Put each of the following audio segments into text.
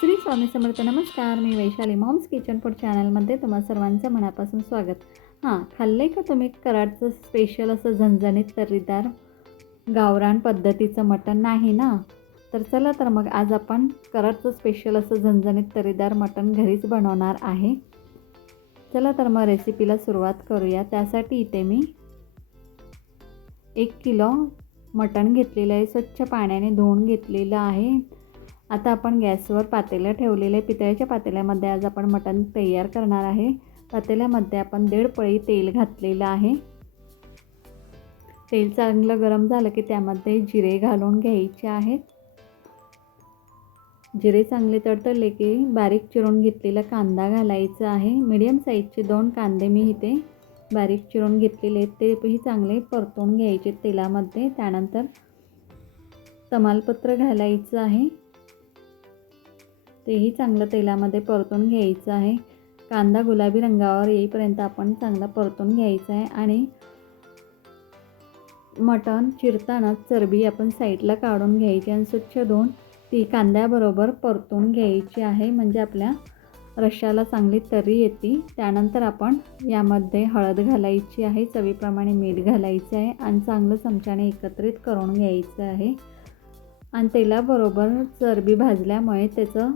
श्री स्वामी समर्थ. नमस्कार. मी Vaishali moms kitchen food चॅनलमध्ये तुम्हा सर्वांचं मनापासून स्वागत. हां खाल्लं का तुम्ही कराडचं स्पेशल असं झणझणीत तर्रीदार गावरान पद्धतीचं मटण नाही ना? तर चला तर मग आज आपण कराडचं स्पेशल असं झणझणीत तर्रीदार मटण घरीच बनवणार आहे. चला तर मग रेसिपीला सुरुवात करूया. त्यासाठी इथे मी एक किलो मटण घेतलेलं आहे. स्वच्छ पाण्याने धुवून घेतलेलं आहे. आता आपण गॅसवर पातेलं ठेवलेले पितळ्याच्या पातेल्यामध्ये आज आपण मटण तयार करणार आहे. पातेल्यामध्ये आपण दीड पळी तेल घातलेलं आहे. तेल चांगलं गरम झालं की त्यामध्ये जिरे घालून घ्यायचे आहेत. जिरे चांगले तडतडले की बारीक चिरून घेतलेला कांदा घालायचा आहे. मीडियम साईजचे दोन कांदे मी इथे बारीक चिरून घेतलेले आहेत. तेही चांगले परतून घ्यायचे तेलामध्ये. त्यानंतर तमालपत्र घालायचं आहे. तेही चांगलं तेलामध्ये परतून घ्यायचं आहे. कांदा गुलाबी रंगावर येईपर्यंत आपण चांगला परतून घ्यायचा आहे आणि मटण चिरताना चरबी आपण साईडला काढून घ्यायची आणि स्वच्छ धुवून ती कांद्याबरोबर परतून घ्यायची आहे. म्हणजे आपल्या रश्शाला चांगली तरी येते. त्यानंतर आपण यामध्ये हळद घालायची आहे चवीप्रमाणे मीठ घालायचं आहे आणि चांगलं चमच्याने एकत्रित करून घ्यायचं आहे. आणि तेलाबरोबर चरबी भाजल्यामुळे त्याचं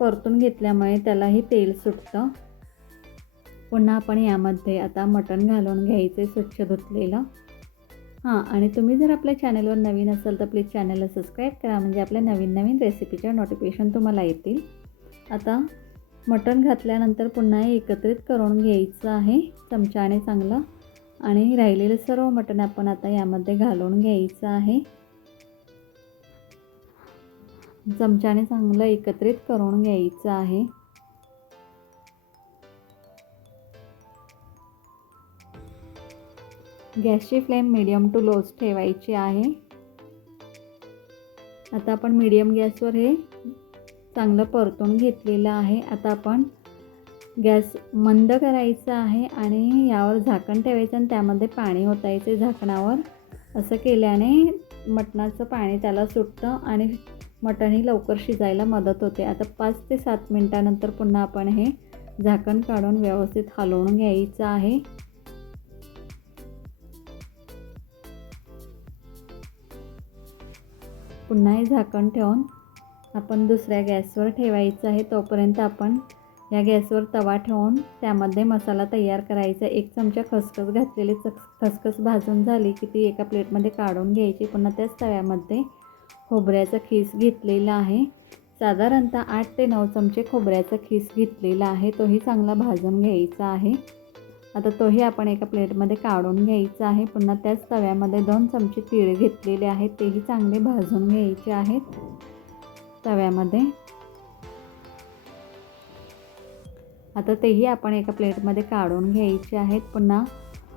परतून घेतल्यामुळे त्यालाही तेल सुटतं. पुन्हा आपण यामध्ये आता मटण घालून घ्यायचं स्वच्छ धुतलेलं. हां आणि तुम्ही जर आपल्या चॅनलवर नवीन असाल तर प्लीज चॅनलला सबस्क्राईब करा म्हणजे आपल्या नवीन नवीन रेसिपीच्या नोटिफिकेशन तुम्हाला येतील. आता मटण घातल्यानंतर पुन्हा एकत्रित करून घ्यायचं आहे चमच्याने चांगलं. आणि राहिलेलं सर्व मटण आपण आता यामध्ये घालून घ्यायचं आहे. चमच्याने चांगलं एकत्रित करून घ्यायचं आहे. गॅसची फ्लेम मिडियम टू लोज ठेवायची आहे. आता आपण मीडियम गॅसवर हे चांगलं परतून घेतलेलं आहे. आता आपण गॅस मंद करायचा आहे आणि यावर झाकण ठेवायचं आणि त्यामध्ये पाणी ओतायचे झाकणावर. असं केल्याने मटणाचं पाणी त्याला सुटतं आणि मटणही लवकर शिजायला मदत होते. आता पाच ते सात मिनटानंतर पुन्हा आपण हे झाकण काढून व्यवस्थित हलवून घ्यायचं आहे. पुन्हा हे झाकण ठेवून आपण दुसऱ्या गॅसवर ठेवायचं आहे. तोपर्यंत आपण या गॅसवर तवा ठेवून त्यामध्ये मसाला तयार करायचा. एक चमचा खसखस घातलेली खसखस भाजून झाली की ती एका प्लेटमध्ये काढून घ्यायची. पुन्हा त्याच तव्यामध्ये खोबऱ्याचा खीस घेतलेला आहे. साधारणतः आठ ते नऊ चमचे खोबऱ्याचा खीस घेतलेला आहे. तोही चांगला भाजून घ्यायचा आहे. आता तोही आपण एका प्लेटमध्ये काढून घ्यायचा आहे. पुन्हा त्याच तव्यामध्ये दोन चमचे तीळ घेतलेले आहेत. तेही चांगले भाजून घ्यायचे आहेत. तव्यामध्ये. आता तेही आपण एका प्लेटमध्ये काढून घ्यायचे आहेत. पुन्हा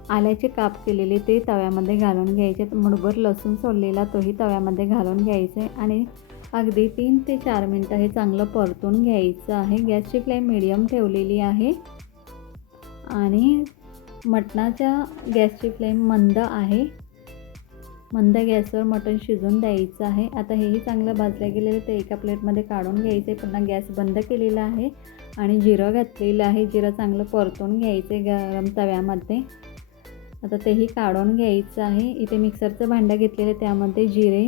आल्याचे काप केलेले ते तव्यामध्ये घालून घ्यायचे. मुठभर लसूण सोललेला तोही तव्यामध्ये घालून घ्यायचे आणि अगदी तीन ते चार मिनटं हे चांगलं परतून घ्यायचं आहे. गॅसची फ्लेम मिडियम ठेवलेली आहे. आणि मटणाच्या गॅसची फ्लेम मंद आहे. मंद गॅसवर मटण शिजून द्यायचं आहे. आता हेही चांगलं भाजलं गेलेलं ते एका प्लेटमध्ये काढून घ्यायचं. आहे पुन्हा गॅस बंद केलेला आहे आणि जिरं घातलेलं आहे. जिरं चांगलं परतून घ्यायचं आहे गरम तव्यामध्ये. आता तेही काढून घ्यायचं आहे. इथे मिक्सरचं भांडं घेतलेलं त्यामध्ये जिरे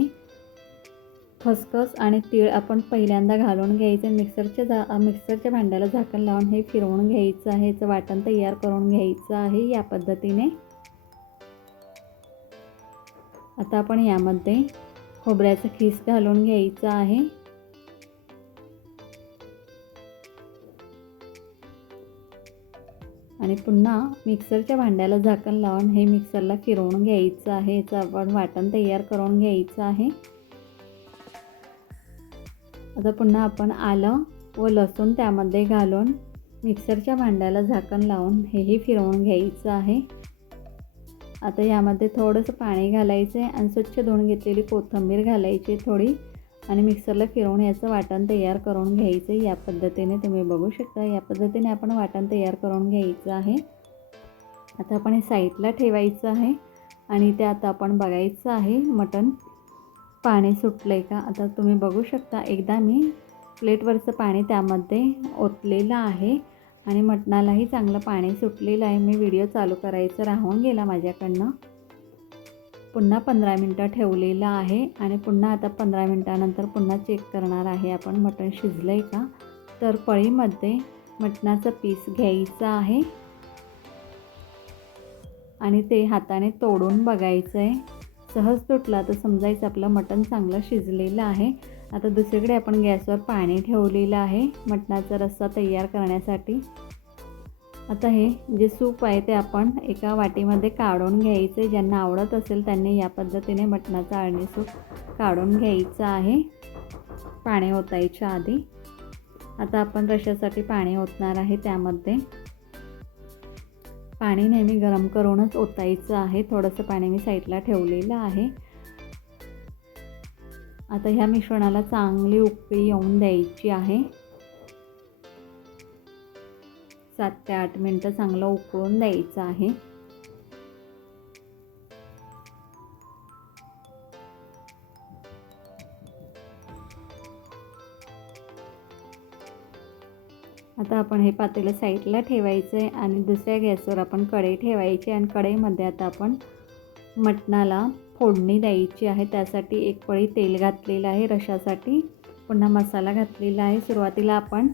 खसखस आणि तीळ आपण पहिल्यांदा घालून घ्यायचं मिक्सरच्या झा मिक्सरच्या भांड्याला झाकण लावून हे फिरवून घ्यायचं आहे. याचं वाटण तयार करून घ्यायचं आहे या पद्धतीने. आता आपण यामध्ये खोबऱ्याचं खीस घालून घ्यायचं आहे. आणि पुन्हा मिक्सरच्या भांड्याला झाकण लावून हे मिक्सरला फिरवून घ्यायचं आहे. याचं आपण वाटण तयार करून घ्यायचं आहे. आता पुन्हा आपण आलं व लसूण त्यामध्ये घालून मिक्सरच्या भांड्याला झाकण लावून हेही फिरवून घ्यायचं आहे. आता यामध्ये थोडंसं पाणी घालायचं आहे आणि स्वच्छ धुवून घेतलेली कोथिंबीर घालायची थोडी. आणि मिक्सरला फिरवून याचं वाटण तयार करून घ्यायचं आहे. या पद्धतीने तुम्ही बघू शकता. या पद्धतीने आपण वाटण तयार करून घ्यायचं आहे. आता आपण हे साईडला ठेवायचं आहे. आणि ते आता आपण बघायचं आहे. मटण पाणी सुटलं आहे का? आता तुम्ही बघू शकता. एकदा मी प्लेटवरचं पाणी त्यामध्ये ओतलेलं आहे. आणि मटणालाही चांगलं पाणी सुटलेलं आहे. मी व्हिडिओ चालू करायचं राहून गेला माझ्याकडनं. पुन्हा पंधरा मिनटं ठेवलेलं आहे आणि पुन्हा आता पंधरा मिनटानंतर पुन्हा चेक करणार आहे आपण. मटण शिजलं आहे का? तर पळीमध्ये मटणाचं पीस घ्यायचं आहे. आणि ते हाताने तोडून बघायचं आहे सहज तुटला तर समजायचं आपलं मटण चांगलं शिजलेलं आहे. आता दुसरीकडे आपण गॅसवर पाणी ठेवलेलं आहे. मटणाचा रस्सा तयार करण्यासाठी. आता हे जे सूप आहे ते आपण एका वाटीमध्ये काढून घ्यायचे. ज्यांना आवडत असेल त्यांनी या पद्धतीने मटणाचा आळणी सूप काढून घ्यायचं आहे. पाणी ओतायच्या आधी. आता आपण रशासाठी पाणी ओतणार आहे त्यामध्ये. पाणी नेहमी गरम करूनच ओतायचं आहे. थोडंसं पाणी मी साईडला ठेवलेलं आहे. आता ह्या मिश्रणाला चांगली उकळी येऊन द्यायची आहे. सात ते आठ मिनटं चांगलं उकळून द्यायचं आहे. आता आपण हे पातेलं साईडला ठेवायचं आहे आणि दुसऱ्या गॅसवर आपण कढई ठेवायची आणि कढईमध्ये आता आपण मटणाला फोडणी द्यायची आहे. त्यासाठी एक पळी तेल घातलेलं आहे. रशासाठी पुन्हा मसाला घातलेला आहे. सुरुवातीला आपण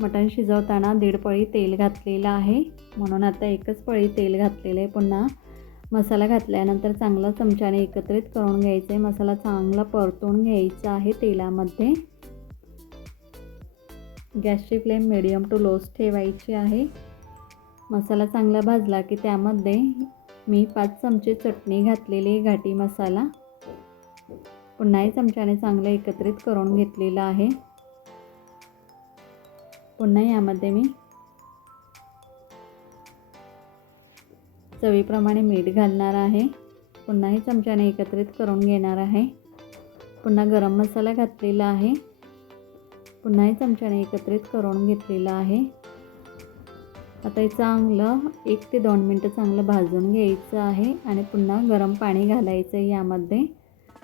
मटण शिजवताना दीड पळी तेल घातलेलं आहे. म्हणून आता एकच पळी तेल घातलेलं आहे. पुन्हा मसाला घातल्यानंतर चांगला चमच्याने एकत्रित करून घ्यायचं आहे मसाला चांगला परतून घ्यायचा आहे तेलामध्ये. गॅसची फ्लेम मिडियम टू लोस ठेवायची आहे. मसाला चांगला भाजला की त्यामध्ये मी पाच चमचे चटणी घातलेली घाटी मसाला. पुन्हाही चमच्याने चांगलं एकत्रित करून घेतलेलं आहे. पुन्हा यामध्ये मी चवीप्रमाणे मीठ घालणार आहे. पुन्हाही चमच्याने एकत्रित करून घेणार आहे. पुन्हा गरम मसाला घातलेला आहे. पुन्हाही चमच्याने एकत्रित करून घेतलेलं आहे. आता हे चांगलं एक ते दोन मिनटं चांगलं भाजून घ्यायचं आहे आणि पुन्हा गरम पाणी घालायचं आहे यामध्ये.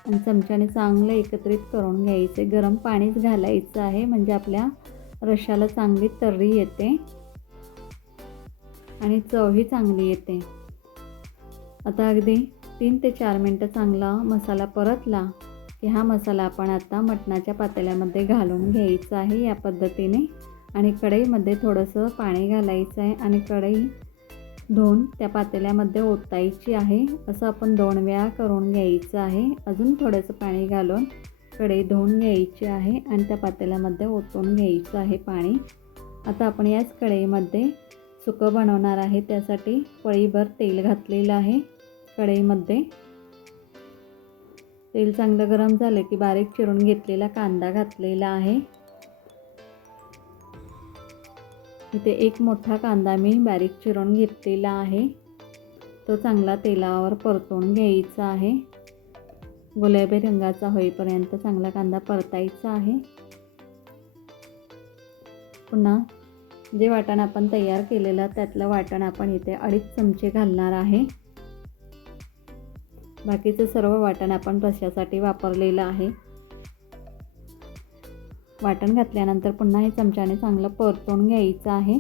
आणि चमच्याने चांगलं एकत्रित करून घ्यायचं आहे. गरम पाणीच घालायचं आहे म्हणजे आपल्या रशाला चांगली तर्री येते. आणि चवही चांगली येते. आता अगदी तीन ते चार मिनटं चांगला मसाला परतला की हा मसाला आपण आता मटणाच्या पातेल्यामध्ये घालून घ्यायचा आहे या पद्धतीने. आणि कढईमध्ये थोडंसं पाणी घालायचं आहे आणि कढई धुवून त्या पातेल्यामध्ये ओतायची आहे. असं आपण दोन वेळा करून घ्यायचं आहे. अजून थोडंसं पाणी घालून कढई धुवून घ्यायची आहे आणि त्या पातेल्यामध्ये ओतून घ्यायचं आहे पाणी. आता आपण याच कढईमध्ये सुकं बनवणार आहे. त्यासाठी पळीभर तेल घातलेलं आहे कढईमध्ये. तेल चांगलं गरम झालं की बारीक चिरून घेतलेला कांदा घातलेला आहे. इथे एक मोठा कांदा मी बारीक चिरून घेतलेला आहे. तो चांगला तेलावर परतून घ्यायचा आहे. गुलाबी रंगाचा होईपर्यंत चांगला कांदा परतायचा आहे. पुन्हा जे वाटण आपण तयार केलेलं त्यातलं वाटण आपण इथे अडीच चमचे घालणार आहे. बाकीचं सर्व वाटण आपण रश्यासाठी वापरलेलं आहे. वाटण घातल्यानंतर पुन्हा हे चमच्याने चांगलं परतून घ्यायचं आहे.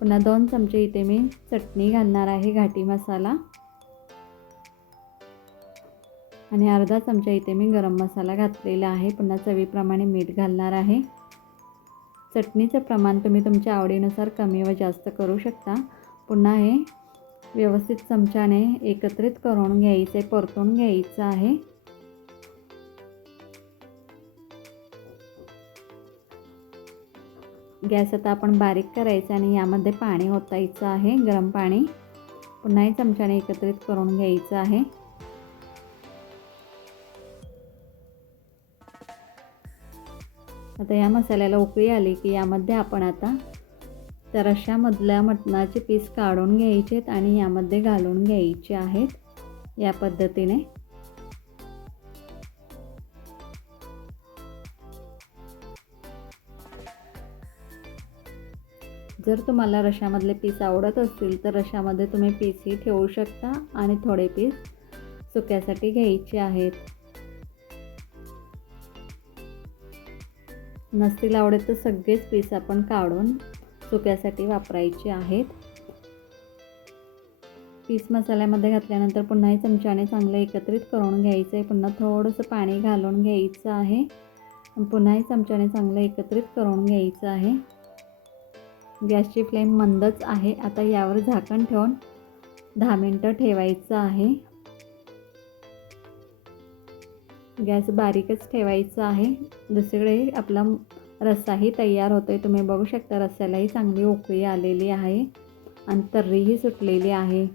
पुन्हा दोन चमचे इथे मी चटणी घालणार आहे घाटी मसाला. आणि अर्धा चमचा इथे मी गरम मसाला घातलेला आहे. पुन्हा चवीप्रमाणे मीठ घालणार आहे. चटणीचं प्रमाण तुम्ही तुमच्या आवडीनुसार कमी व जास्त करू शकता. पुन्हा हे व्यवस्थित चमच्याने एकत्रित करून घ्यायचं आहे परतून घ्यायचं आहे. गॅस आता आपण बारीक करायचा आणि यामध्ये पाणी ओतायचं आहे गरम पाणी. पुन्हाही चमच्याने एकत्रित करून घ्यायचं आहे. आता या मसाल्याला उकळी आली की यामध्ये आपण आता त्या रश्श्यामधल्या मटणाचे पीस काढून घ्यायचे आहेत आणि यामध्ये घालून घ्यायचे आहेत या पद्धतीने. जर तुम्हाला रशामधले पीस आवडत असतील तर रशामध्ये तुम्ही पीसही ठेवू शकता आणि थोडे पीस सुक्यासाठी घ्यायचे आहेत. नसतील आवडत तर सगळेच पीस आपण काढून सुक्यासाठी वापरायचे आहेत. पीस मसाल्यामध्ये घातल्यानंतर पुन्हाही चमच्याने चांगलं एकत्रित करून घ्यायचं आहे. पुन्हा थोडंसं पाणी घालून घ्यायचं आहे. पुन्हाही चमच्याने चांगलं एकत्रित करून घ्यायचं आहे. गॅसची फ्लेम मंदच आहे. आता यावर झाकण ठेवून दहा मिनटं ठेवायचं आहे. गॅस बारीकच ठेवायचा आहे. दुसरीकडे आपला रस्साही तयार होतो आहे तुम्ही बघू शकता रस्स्यालाही चांगली उकळी आलेली आहे आणि तर्रीही सुटलेली आहे.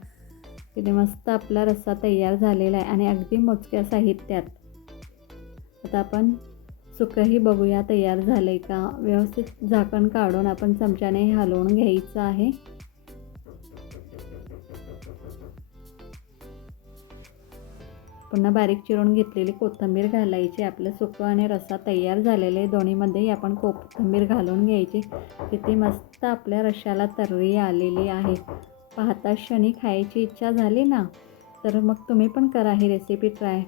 तिथे मस्त आपला रस्सा तयार झालेला आहे आणि अगदी मोजक्या साहित्यात. आता आपण सुकंही बघूया तयार झालं आहे का? व्यवस्थित झाकण काढून आपण चमच्याने हलवून घ्यायचं आहे. पुन्हा बारीक चिरून घेतलेली कोथिंबीर घालायची. आपलं सुकं आणि रस्सा तयार झालेले दोन्हीमध्येही आपण कोथिंबीर घालून घ्यायची. किती मस्त आपल्या रश्शाला तर्री आलेली आहे. पाहता क्षणी खायची इच्छा झाली ना? तर मग तुम्ही पण करा ही रेसिपी ट्राय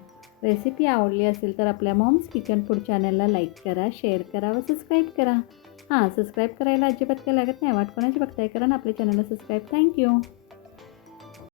रेसिपी आवडली असेल तर आपल्या मॉम्स किचन फूड चॅनलला लाईक करा शेअर करा व सबस्क्राईब करा. हां सबस्क्राईब करायला अजिबात काही लागत नाही. वाट कोणाची बघताय? कारण आपल्या चॅनलला सबस्क्राईब थँक्यू